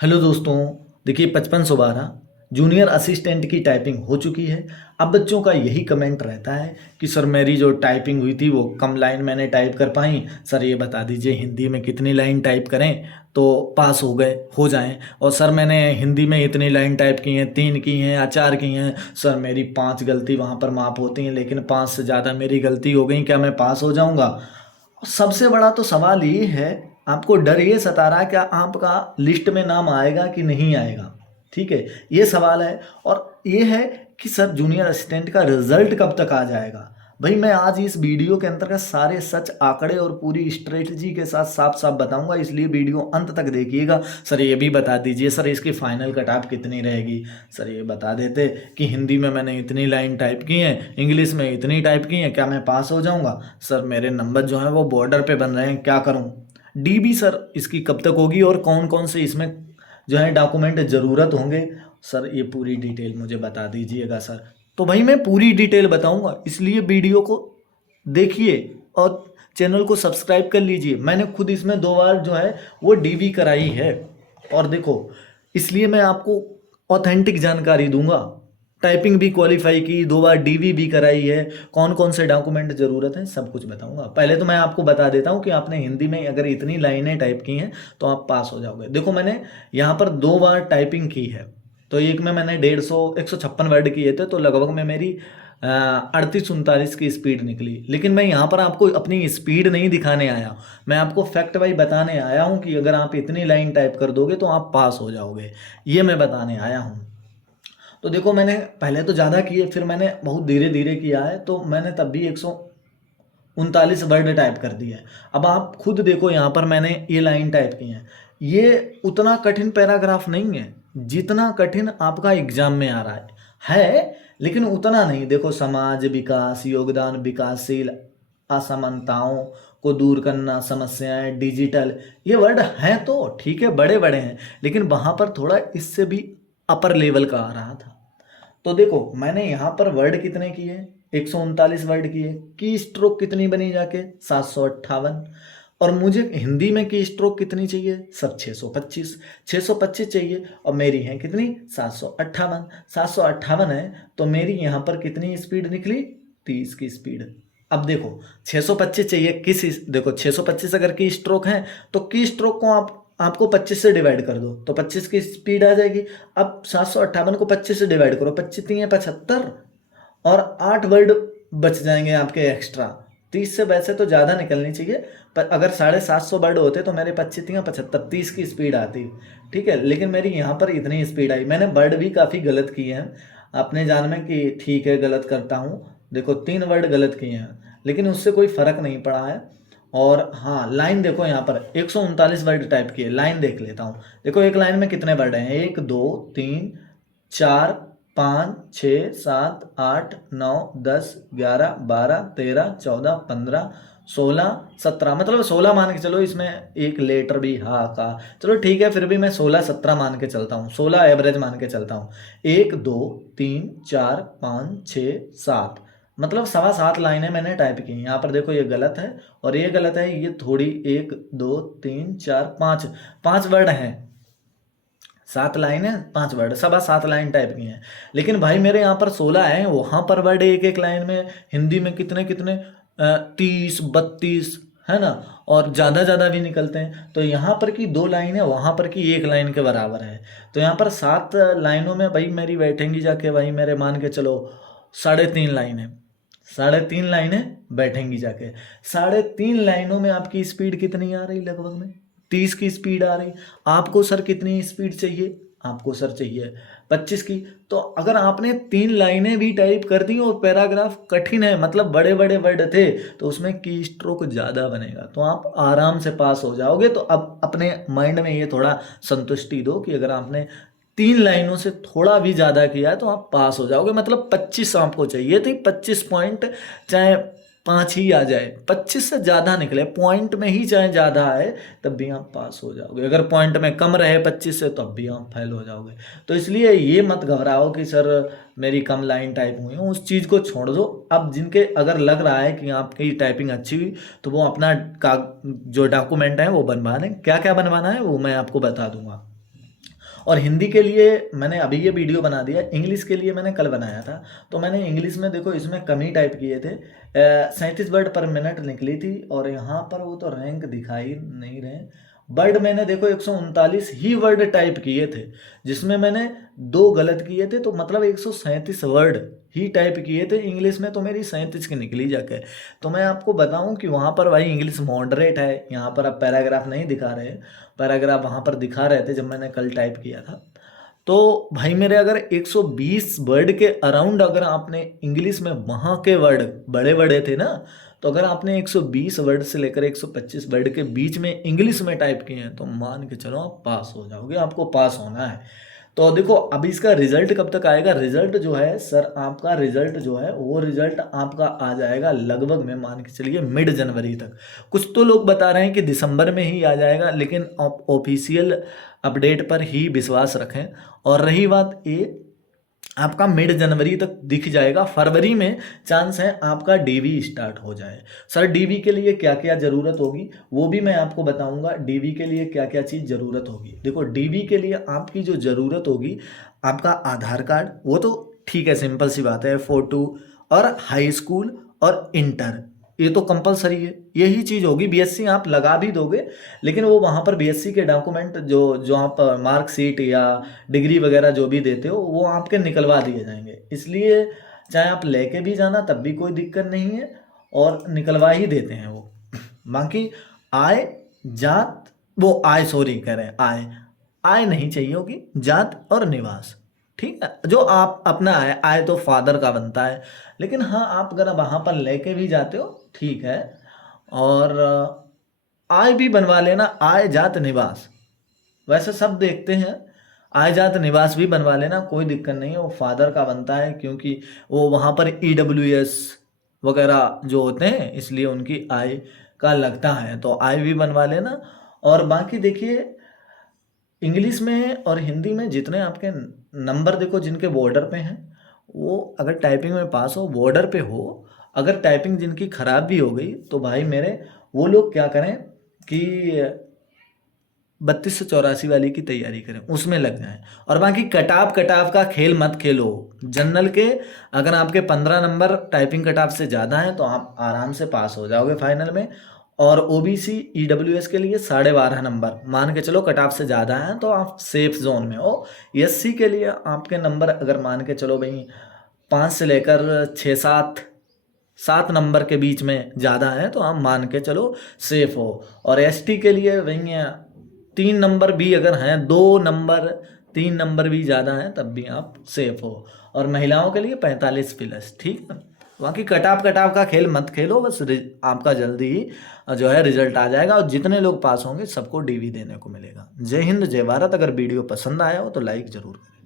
Hello दोस्तों। देखिए 5512 junior assistant की टाइपिंग हो चुकी है। अब बच्चों का यही कमेंट रहता है कि सर मेरी जो टाइपिंग हुई थी वो कम लाइन मैंने टाइप कर पाई। सर ये बता दीजिए हिंदी में कितनी लाइन टाइप करें तो पास हो जाएं। और सर मैंने हिंदी में इतनी लाइन टाइप की हैं, 3 की हैं या 4 की हैं। सर मेरी 5 गलती वहाँ पर माफ़ होती हैं, लेकिन 5 से ज़्यादा मेरी गलती हो गई, क्या मैं पास हो जाऊँगा? सबसे बड़ा तो सवाल ये है, आपको डर ये सता रहा है क्या आपका लिस्ट में नाम आएगा कि नहीं आएगा? ठीक है, ये सवाल है। और ये है कि सर जूनियर असिस्टेंट का रिजल्ट कब तक आ जाएगा? भाई मैं आज इस वीडियो के अंतर्गत सारे सच आंकड़े और पूरी स्ट्रेटजी के साथ साफ साफ बताऊंगा, इसलिए वीडियो अंत तक देखिएगा। सर ये भी बता दीजिए सर इसकी फाइनल कट ऑफ कितनी रहेगी? सर ये बता देते कि हिंदी में मैंने इतनी लाइन टाइप की हैं, इंग्लिश में इतनी टाइप की हैं, क्या मैं पास हो जाऊंगा? सर मेरे नंबर जो हैं वो बॉर्डर पे बन रहे हैं, क्या करूं? डीबी सर इसकी कब तक होगी और कौन कौन से इसमें जो है डॉक्यूमेंट ज़रूरत होंगे? सर ये पूरी डिटेल मुझे बता दीजिएगा सर। तो भाई मैं पूरी डिटेल बताऊंगा, इसलिए वीडियो को देखिए और चैनल को सब्सक्राइब कर लीजिए। मैंने खुद इसमें 2 बार जो है वो डीबी कराई है। और देखो, इसलिए मैं आपको ऑथेंटिक जानकारी दूंगा। टाइपिंग भी क्वालिफाई की, 2 बार डीवी भी कराई है, कौन कौन से डॉक्यूमेंट ज़रूरत है सब कुछ बताऊंगा। पहले तो मैं आपको बता देता हूं कि आपने हिंदी में अगर इतनी लाइनें टाइप की हैं तो आप पास हो जाओगे। देखो मैंने यहाँ पर 2 बार टाइपिंग की है, तो एक में मैंने 156 वर्ड किए थे, तो लगभग में मेरी 38-39 की स्पीड निकली। लेकिन मैं यहाँ पर आपको अपनी स्पीड नहीं दिखाने आया, मैं आपको फैक्ट वाइज बताने आया हूँ कि अगर आप इतनी लाइन टाइप कर दोगे तो आप पास हो जाओगे, ये मैं बताने आया हूँ। तो देखो मैंने पहले तो ज़्यादा किए, फिर मैंने बहुत धीरे धीरे किया है, तो मैंने तब भी 139 वर्ड टाइप कर दिए हैं। अब आप खुद देखो, यहाँ पर मैंने ये लाइन टाइप की है। ये उतना कठिन पैराग्राफ नहीं है जितना कठिन आपका एग्जाम में आ रहा है, लेकिन उतना नहीं। देखो, समाज विकास, योगदान, विकासशील, असमानताओं को दूर करना, समस्याएं, डिजिटल, ये वर्ड हैं तो ठीक है, बड़े बड़े हैं, लेकिन वहाँ पर थोड़ा इससे भी अपर लेवल का आ रहा था। तो देखो मैंने यहाँ पर वर्ड कितने किए, 139 वर्ड किए। की स्ट्रोक कितनी बनी जाके 758। और मुझे हिंदी में की स्ट्रोक कितनी चाहिए सर? 625। 625 चाहिए, और मेरी है कितनी? 758। 758 है, तो मेरी यहाँ पर कितनी स्पीड निकली? 30 की स्पीड। अब देखो 625 चाहिए, देखो 625 अगर की स्ट्रोक है तो की स्ट्रोक को आपको 25 से डिवाइड कर दो तो 25 की स्पीड आ जाएगी। अब 758 को 25 से डिवाइड करो, 25 3 75, और 8 वर्ड बच जाएंगे आपके एक्स्ट्रा। 30 से वैसे तो ज़्यादा निकलनी चाहिए, पर अगर 750 वर्ड होते तो मेरे 25 3 75, 30 की स्पीड आती। ठीक है, लेकिन मेरी यहाँ पर इतनी स्पीड आई। मैंने वर्ड भी काफ़ी गलत किए हैं, अपने जान में कि ठीक है गलत करता हूँ। देखो 3 वर्ड गलत किए हैं, लेकिन उससे कोई फ़र्क नहीं पड़ा है। और हाँ, लाइन देखो, यहाँ पर 139 वर्ड टाइप किए, लाइन देख लेता हूँ। देखो एक लाइन में कितने वर्ड हैं? 1 2 3 4 5 6 7 8 9 10 11 12 13 14 15 16 17, मतलब 16 मान के चलो, इसमें एक लेटर भी हा का। चलो ठीक है, फिर भी मैं 16-17 मान के चलता हूँ, 16 एवरेज मान के चलता हूँ। 1 2 3 4 5 6 7, मतलब 7.25 लाइनें मैंने टाइप की। यहाँ पर देखो ये गलत है और ये गलत है, ये थोड़ी 1 2 3 4 5, 5 वर्ड हैं। 7 लाइन है, 5 वर्ड, 7.25 लाइन टाइप की हैं। लेकिन भाई मेरे यहाँ पर 16 है, वहाँ पर वर्ड एक एक लाइन में हिंदी में कितने कितने 30 32 है ना, और ज़्यादा ज़्यादा भी निकलते हैं। तो यहाँ पर की 2 लाइन है, वहाँ पर की 1 लाइन के बराबर है। तो यहाँ पर 7 लाइनों में भाई मेरी बैठेंगी जाके, भाई मेरे मान के चलो 3.5 लाइन है। 3.5 लाइनें बैठेंगी जाके। 3.5 लाइनों में आपकी स्पीड कितनी आ रही? लगभग में 30 की स्पीड आ रही। आपको सर कितनी स्पीड चाहिए? आपको सर चाहिए 25 की। तो अगर आपने 3 लाइनें भी टाइप कर दी और पैराग्राफ कठिन है, मतलब बड़े बड़े वर्ड थे, तो उसमें की स्ट्रोक ज़्यादा बनेगा, तो आप आराम से पास हो जाओगे। तो अब अपने माइंड में ये थोड़ा संतुष्टि दो कि अगर आपने 3 लाइनों से थोड़ा भी ज़्यादा किया है तो आप पास हो जाओगे। मतलब 25 आपको चाहिए थी, 25 पॉइंट, चाहे 5 ही आ जाए, 25 से ज़्यादा निकले, पॉइंट में ही चाहे ज़्यादा आए तब भी आप पास हो जाओगे। अगर पॉइंट में कम रहे 25 से तब भी आप फेल हो जाओगे। तो इसलिए ये मत घबराओ कि सर मेरी कम लाइन टाइप हुई है, उस चीज़ को छोड़ दो। अब जिनके अगर लग रहा है कि आपकी टाइपिंग अच्छी हुई तो वो अपना का जो डॉक्यूमेंट है वो बनवा लें। क्या क्या बनवाना है वो मैं आपको बता दूंगा। और हिंदी के लिए मैंने अभी ये वीडियो बना दिया, इंग्लिश के लिए मैंने कल बनाया था। तो मैंने इंग्लिश में देखो इसमें कम ही टाइप किए थे, 37 वर्ड पर मिनट निकली थी, और यहाँ पर वो तो रैंक दिखाई नहीं रहे। वर्ड मैंने देखो 139 ही वर्ड टाइप किए थे, जिसमें मैंने 2 गलत किए थे, तो मतलब 137 वर्ड ही टाइप किए थे इंग्लिश में, तो मेरी 37 की निकली जाके। तो मैं आपको बताऊं कि वहाँ पर भाई इंग्लिश मॉडरेट है, यहाँ पर अब पैराग्राफ नहीं दिखा रहे, पैराग्राफ वहाँ पर दिखा रहे थे जब मैंने कल टाइप किया था। तो भाई मेरे अगर 120 वर्ड के अराउंड अगर आपने इंग्लिश में वहाँ के वर्ड बड़े बड़े थे ना, तो अगर आपने 120 वर्ड से लेकर 125 वर्ड के बीच में इंग्लिश में टाइप किए हैं, तो मान के चलो आप पास हो जाओगे, आपको पास होना है। तो देखो अब इसका रिजल्ट कब तक आएगा, रिजल्ट जो है सर आपका रिजल्ट जो है वो रिजल्ट आपका आ जाएगा लगभग में मान के चलिए मिड जनवरी तक। कुछ तो लोग बता रहे हैं कि दिसंबर में ही आ जाएगा, लेकिन ऑफिशियल अपडेट पर ही विश्वास रखें। और रही बात ये आपका मिड जनवरी तक दिख जाएगा, फरवरी में चांस है आपका डीवी स्टार्ट हो जाए। सर डीवी के लिए क्या क्या ज़रूरत होगी वो भी मैं आपको बताऊंगा, डीवी के लिए क्या क्या चीज़ ज़रूरत होगी। देखो डीवी के लिए आपकी जो ज़रूरत होगी, आपका आधार कार्ड, वो तो ठीक है सिंपल सी बात है, फोटो और हाई स्कूल और इंटर, ये तो कंपलसरी है, यही चीज़ होगी। बीएससी आप लगा भी दोगे, लेकिन वो वहाँ पर बीएससी के डॉक्यूमेंट जो जो आप मार्कशीट या डिग्री वगैरह जो भी देते हो वो आपके निकलवा दिए जाएंगे, इसलिए चाहे आप लेके भी जाना तब भी कोई दिक्कत नहीं है, और निकलवा ही देते हैं वो। बाकी आय जात, वो आय सॉरी कह रहे हैं आय, आय नहीं चाहिए होगी, जात और निवास, ठीक है। जो आप अपना आय तो फादर का बनता है, लेकिन हाँ आप अगर वहाँ पर लेके भी जाते हो ठीक है। और आय भी बनवा लेना, आय जात निवास, वैसे सब देखते हैं, आय जात निवास भी बनवा लेना, कोई दिक्कत नहीं है, वो फादर का बनता है, क्योंकि वो वहाँ पर ईडब्ल्यूएस वगैरह जो होते हैं इसलिए उनकी आय का लगता है, तो आय भी बनवा लेना। और बाकी देखिए इंग्लिश में और हिंदी में जितने आपके नंबर देखो जिनके बॉर्डर पे हैं, वो अगर टाइपिंग में पास हो, बॉर्डर पे हो, अगर टाइपिंग जिनकी ख़राब भी हो गई तो भाई मेरे वो लोग क्या करें कि 3284 वाली की तैयारी करें, उसमें लग जाएं। और बाकी कटाव कटाव का खेल मत खेलो। जनरल के अगर आपके 15 नंबर टाइपिंग कटाव से ज़्यादा हैं तो आप आराम से पास हो जाओगे फाइनल में। और ओबीसी ईडब्ल्यूएस के लिए 12.5 नंबर मान के चलो कटाव से ज़्यादा हैं तो आप सेफ जोन में हो। एससी के लिए आपके नंबर अगर मान के चलो भाई 5 से लेकर 6-7 नंबर के बीच में ज़्यादा है तो आप मान के चलो सेफ हो। और एसटी के लिए वही 3 नंबर भी अगर हैं, 2 नंबर 3 नंबर भी ज़्यादा हैं तब भी आप सेफ हो। और महिलाओं के लिए 45+, ठीक है। बाकी कटाव कटाव का खेल मत खेलो, बस आपका जल्दी ही जो है रिजल्ट आ जाएगा, और जितने लोग पास होंगे सबको डीवी देने को मिलेगा। जय हिंद जय भारत। अगर वीडियो पसंद आया हो तो लाइक ज़रूर करें।